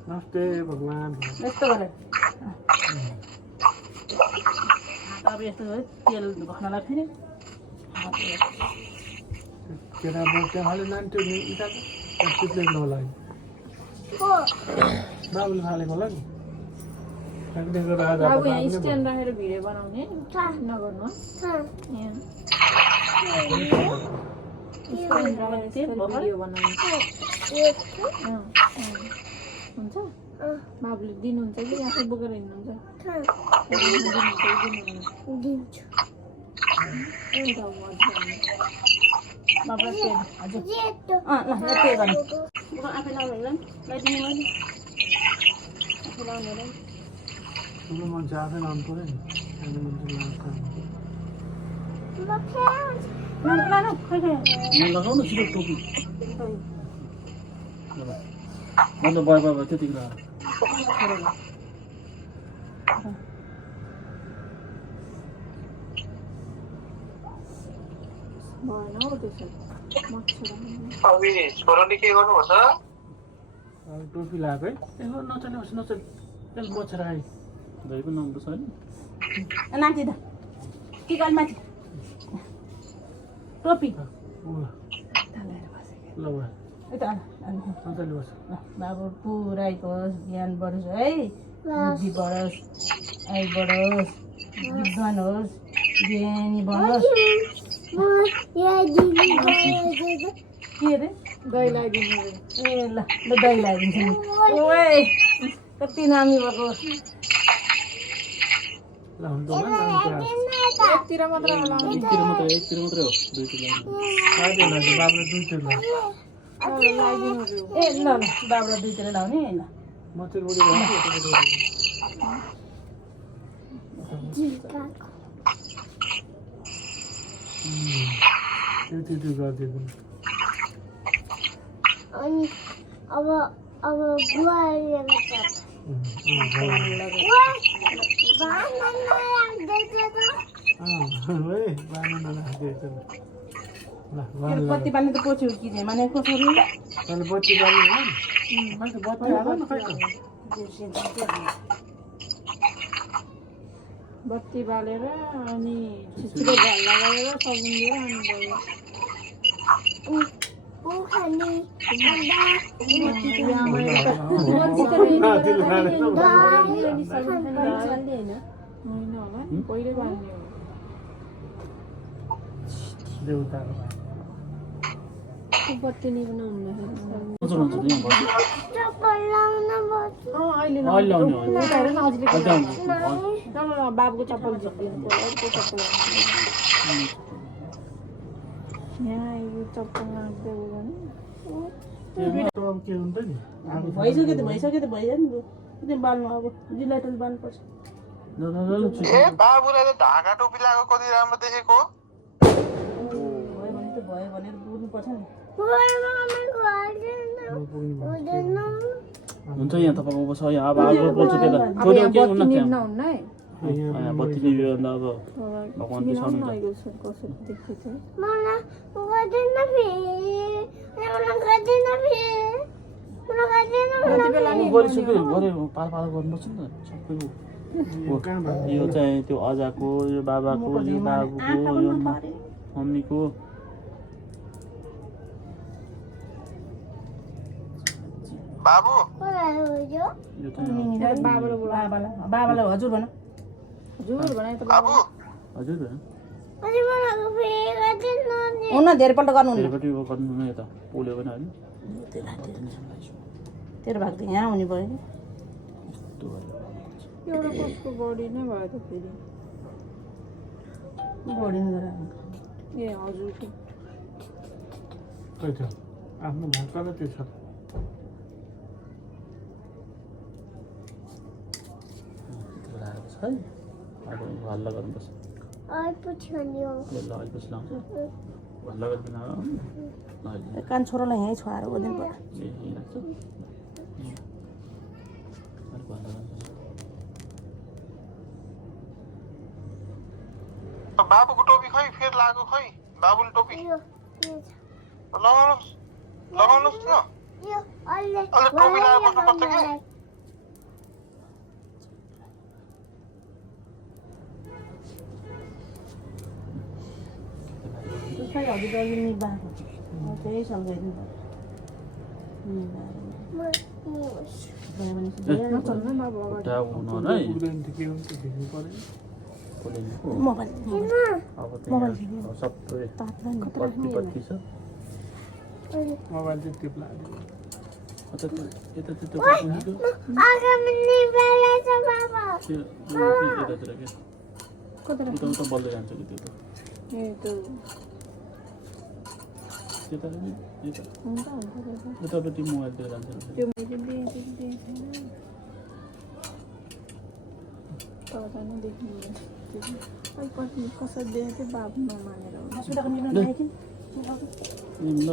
नमस्ते भगवान अब यस्तो तेल भर्नलाई फेरि केरा बोक्यो हाले नान्थ्यो नि इटा चिप्ले होला नि बाबुले हालेको होला नि बाबु यहाँ स्ट्यान्ड राखेर भिडियो बनाउने नगर्नु भिडियो बनाउने हुन्छ बाबुले दिनुहुन्छ कि आफै बोकेर हिँड्नुहुन्छ ठुलो मान्छे आफै लानु पऱ्यो नि लगाउ न छिटो टोपी म त बाई बाई त्यतिखेर छोरोले के गर्नुपर्छ टोपी लगाएको है नचल्नुहोस् नचल त्यसले बसेर आयो दाइको नाम त छैन माथि त टिकल माथि टोपी ल नचल्नु बस बाबु पुराइको ज्ञान बढोस् है बुद्धि बढोस् आयु बढोस् विद्वान होस् ज्ञानी बनोस् के अरे दही लगाइदिनु ए ल दही लगाइदिन्छु नि ओए कति नामी भएको ल हुन्छ एकतिर मात्र लगाउने एकतिर मात्रै हो दुईतिर बाबुले दुईतिर ए ल ल बाबुलाई दुईतिर लगाउने ल म चाहिँ बोकेर त्यो गरिदिएको अनि अब गुवाले बत्ती बाल्ने त पछि हो कि माने कसरी बत्ती बाल्नु बत्ती हाल्नु न खै बत्ती बालेर अनि छिटो झ्याल लगाएर साबुन लिएर अनि पहिले बाल्ने हो देउताको बत्ती निभाउनु बाबुको चप्पल झिक्दिनु पर्यो चप्पल यहाँ यो चप्पल नाच्दै के हुन्छ नि भइसक्यो त भइहाल्यो नि त्यो बाल्नु अब जिल्लाटल बाल्नुपर्छ ए बाबुलाई त ढाका टोपी लगाएको कति राम्रो देखेको भयो भने त भयो भनेर बुझ्नुपर्छ नि हुन्छ यहाँ तपाईँको बस यहाँ अब आगो बोल्छु त्यता छोड्यो के हुन्न त्यहाँ यहाँ बत्ती लियो अन्त अब भगवान् बिसाउनु गरिसक्यो गऱ्यो पाल पाल गर्नुपर्छ नि त सबैको यो चाहिँ त्यो अजाको यो बाबाको यो बाबुको यो मम्मीको बाबु बाबालाई हजुर भन बाबु हजुर हुन धेरैपल्ट गर्नु धेरैपट्टि गर्नु न यता पोल्यो भने होइन तेरो भाग त यहाँ हुने भयो एउटा कसको बडी नै भयो त फेरि बडी ए हजुरको खै त्यो आफ्नो भाका त त्यो छ है अब हल्ला गर्नुपर्छ आएपछि अनि हो ल आएपछि लाउँछ हल्ला गर्दैन कान छोरालाई यहीँ छोएर ओदिनु पर्यो बाबुको टोपी खै फेरि लाग्यो खै बाबुले टोपी यो लगाउनुहोस् लगाउनुहोस् न यो अलले अलि टोपी लगाएर बस्नुपर्छ कि खै हजुर अघि निभाएको त्यही सम्झाइदिनु नचल्न बाबु अगाडि खुट्टा हुनु है पुग्दैन त के हुन्छ भिड्नु परेन खोलेको मोबाइल अब त्यहाँ सबै पत्ती पत्ती छ मोबाइल चाहिँ टिप लाग्यो यता त्यो पुगेको आगामी निभाले छ बाबा त्यो यतातिर के उता उता बल्दै जान्छ कि त्यो त ए त्यो यता यता हुन्छ उतापट्टि मोबाइलतिर जान्छ त्यो मैले बिहे छैन तब जानु देख्नु पछि कसरी देखेको थियो बाबु नमानेर ल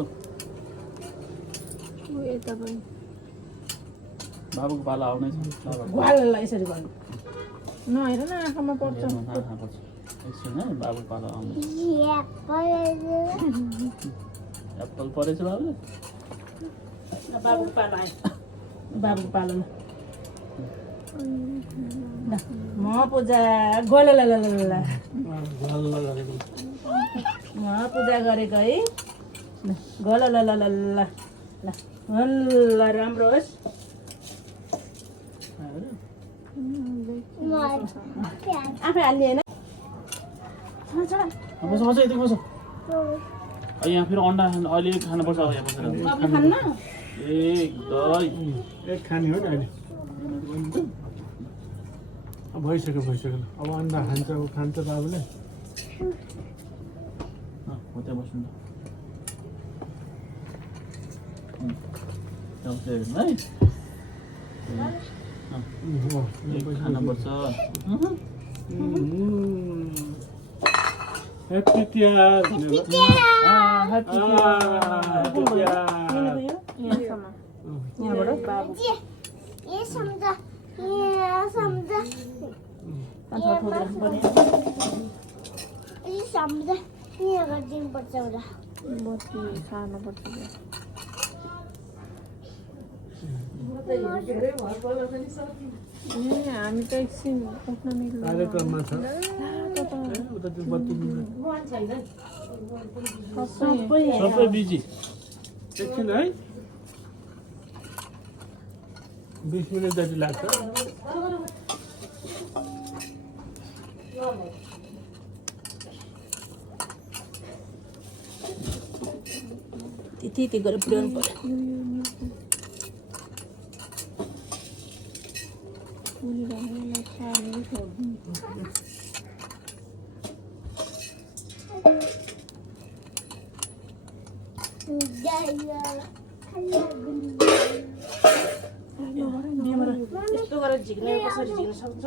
यता पनि बाबुको पाला आउनै छ ग्वाललाई यसरी गर्नु नहेर न आँखामा पर्छ एकछिन है बाबुको पाला आउनु या परेले एप्पल परेछ बाबुले बाबुको पालो आयो बाबुको पालो म पूजा गोल ल म पूजा गरेको है गोल ल ल राम्रो होस् आफै हाल्ने होइन बस बस यति बस यहाँ फेरि अन्डा अहिले खानुपर्छ अब यहाँ बसेर खान्न एक दही एक खाने हो नि अहिले अब भइसक्यो अब अन्डा खान्छ अब खान्छ बाबुले हो त्यहाँ बस्नु है खानुपर्छ ह्याप्पी तिहार यहाँबाट बाबु ये समझा ये समझा ये गर्दिनु पर्छ होला बत्ती सार्नुपर्छ हामी त एकछिन उठ्न मिल्दैन कार्यक्रममा छ उता त्यो बत्ती सबै बिजी एकछिन है 20 मिनट जति लाग्छ त्यति गरेर पुर्याउनु पर्यो यस्तो गरेर झिक्ने कसरी झिक्न सक्छ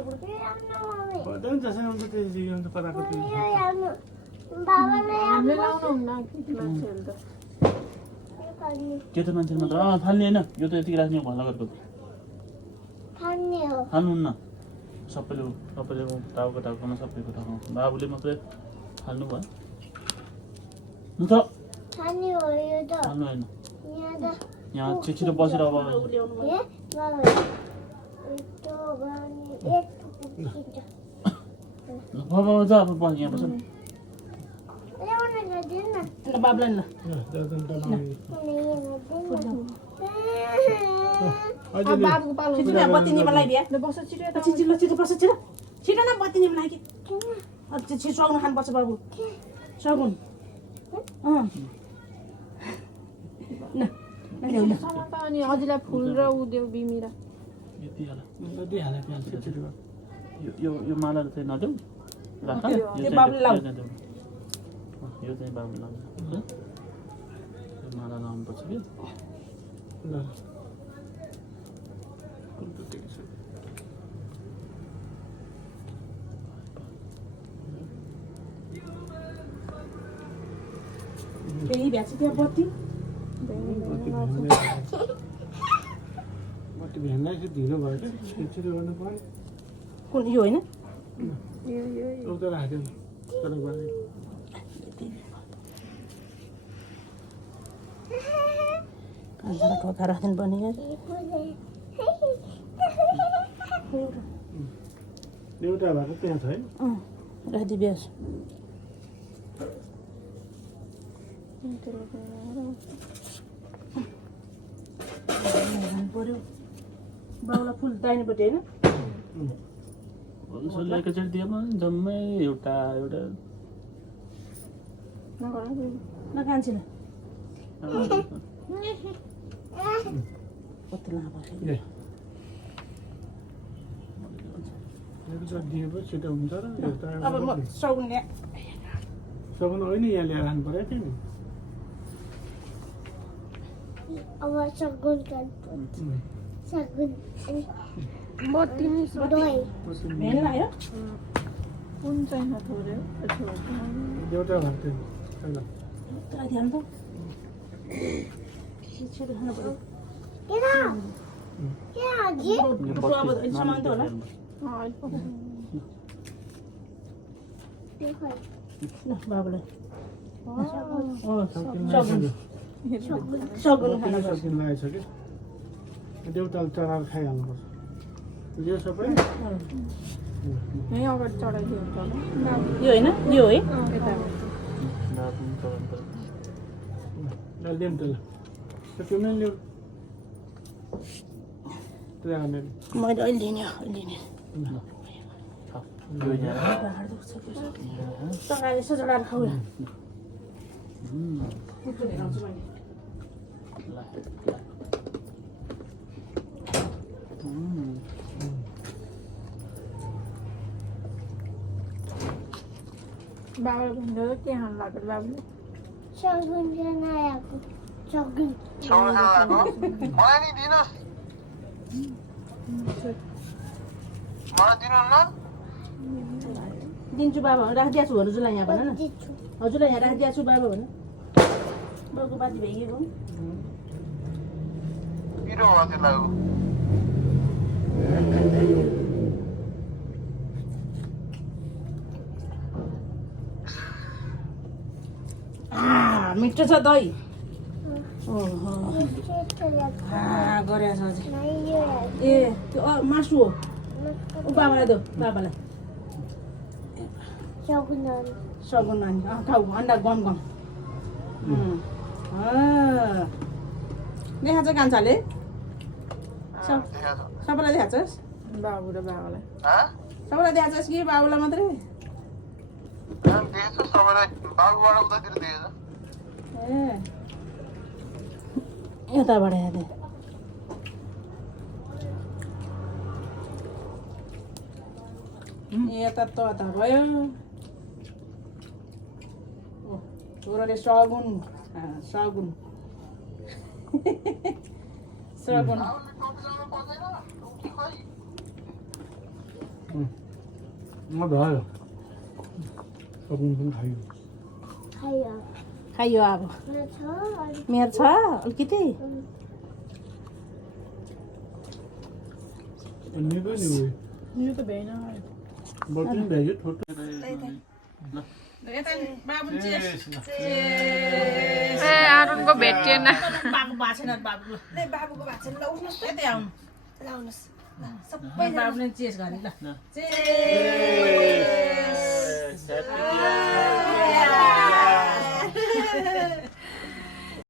पर्दैन जसरी हुन्छ त्यसरी हुन्छ पताको त्यो हामीले लाउनु हुन्न मान्छेहरू त त्यो त मान्छेले मात्र फाल्ने होइन यो त यतिकै राख्ने भन्न गरेको फाल्नुहुन्न सबैले टाउकोमा सबैको ठाउँमा बाबुले मात्रै फाल्नु भयो म त फाल्नु होइन यहाँ छिटो बसेर अब अब यहाँ बस बाबुलाई ल बाबुको पालो छिटो बत्ती निमा लगाइदिए बस छिटो यता छिटो बस्छ छिटो छिटो न बत्ती निमा लागि छिटो सगुन खानुपर्छ बाबु सगुन अनि हजुरलाई फुल र उ देऊ बिमिरा यो माला चाहिँ नदेऊ राख यो बाबुले लाऊ यो चाहिँ बाबुले लाउनु यो माला लाउनुपर्छ कि त्यही भ्याछ त्यहाँ बत्ती बत्ती भेन्दा चाहिँ ढिलो भयो कि छिटो गर्नु पर्यो कुन यो होइन उता राख्यो तर भने कान्छालाई खोका राख्दिनु पर्ने एउटा भएको त्यहाँ छ है राखिदिए बिहास पर्यो बाउलाई फुल दाहिनेपट्टि होइन एकैचोटि दियो भने जम्मै एउटा ल कान्छीलाई कति लामो ए एकचोटि दिएपछि छिटो हुन्छ र अब म सगुन ल्या सगुन होइन यहाँ ल्याएर राख्नु पऱ्यो थियो नि अब सगुन बत्ती नै छ दही भेन लाग्यो कुन चाहिँ थोरै एउटा भएको थियो ल तर ध्यान त छिटो खानु पर्यो के आजी अब सामान त होला ल बाबुलाई सगुन खानु पर्छ सकिन लागेको छ कि देउताले चढाएर खाइहाल्नुपर्छ यो सबै यहीँ अगाडि चढाइदियो हुन्छ होला यो होइन यो है ल ल्याउँ त ल त्योमै ल्याउँ त्यो हानेर मैले अहिले लिने तँलाई यसो चढाएर खाऊ बाबाले भन्दा के खानु लाग्यो बाबुले सगुन खान आएको सगुन सगुन खान लाग्यो मलाई नि दिनुहोस् मलाई दिनुहुन्न दिन्छु बाबा राखिदिएको छु हजुरलाई यहाँ भन न दिन्छु हजुरलाई यहाँ राखिदिएको छु बाबा भन बाउको बाती भइगयो पिरो भयो त्यसलाई मिठो छ दही गरेछ अझै ए त्यो मासु हो बाबालाई दो बाबालाई सगुन नानी खाऊ अन्डा गम देखाएको छ कान्छाले सबैलाई देखाएको छस् बाबु र बाबालाई सबैलाई देखाएको छस् कि बाबुलाई मात्रै देखेछ सबैलाई बाबुबाट उतातिर देखेछ ए यताबाट हेर्दै यता त भयो छोराले सगुन सगुन सगुन म भयो सगुन पनि खायो खाइयो अब मेरो छ अलिकति निकै नि उयो यो त भएन बत्ती पनि भ्यायो छोटो आरुनको भेटिएन बाबु भएको छैन बाबु बाबुको भएको छैन ल उठ्नुहोस् यतै आउनु ल आउनुहोस् सबै बाबुले चेस गर्ने ल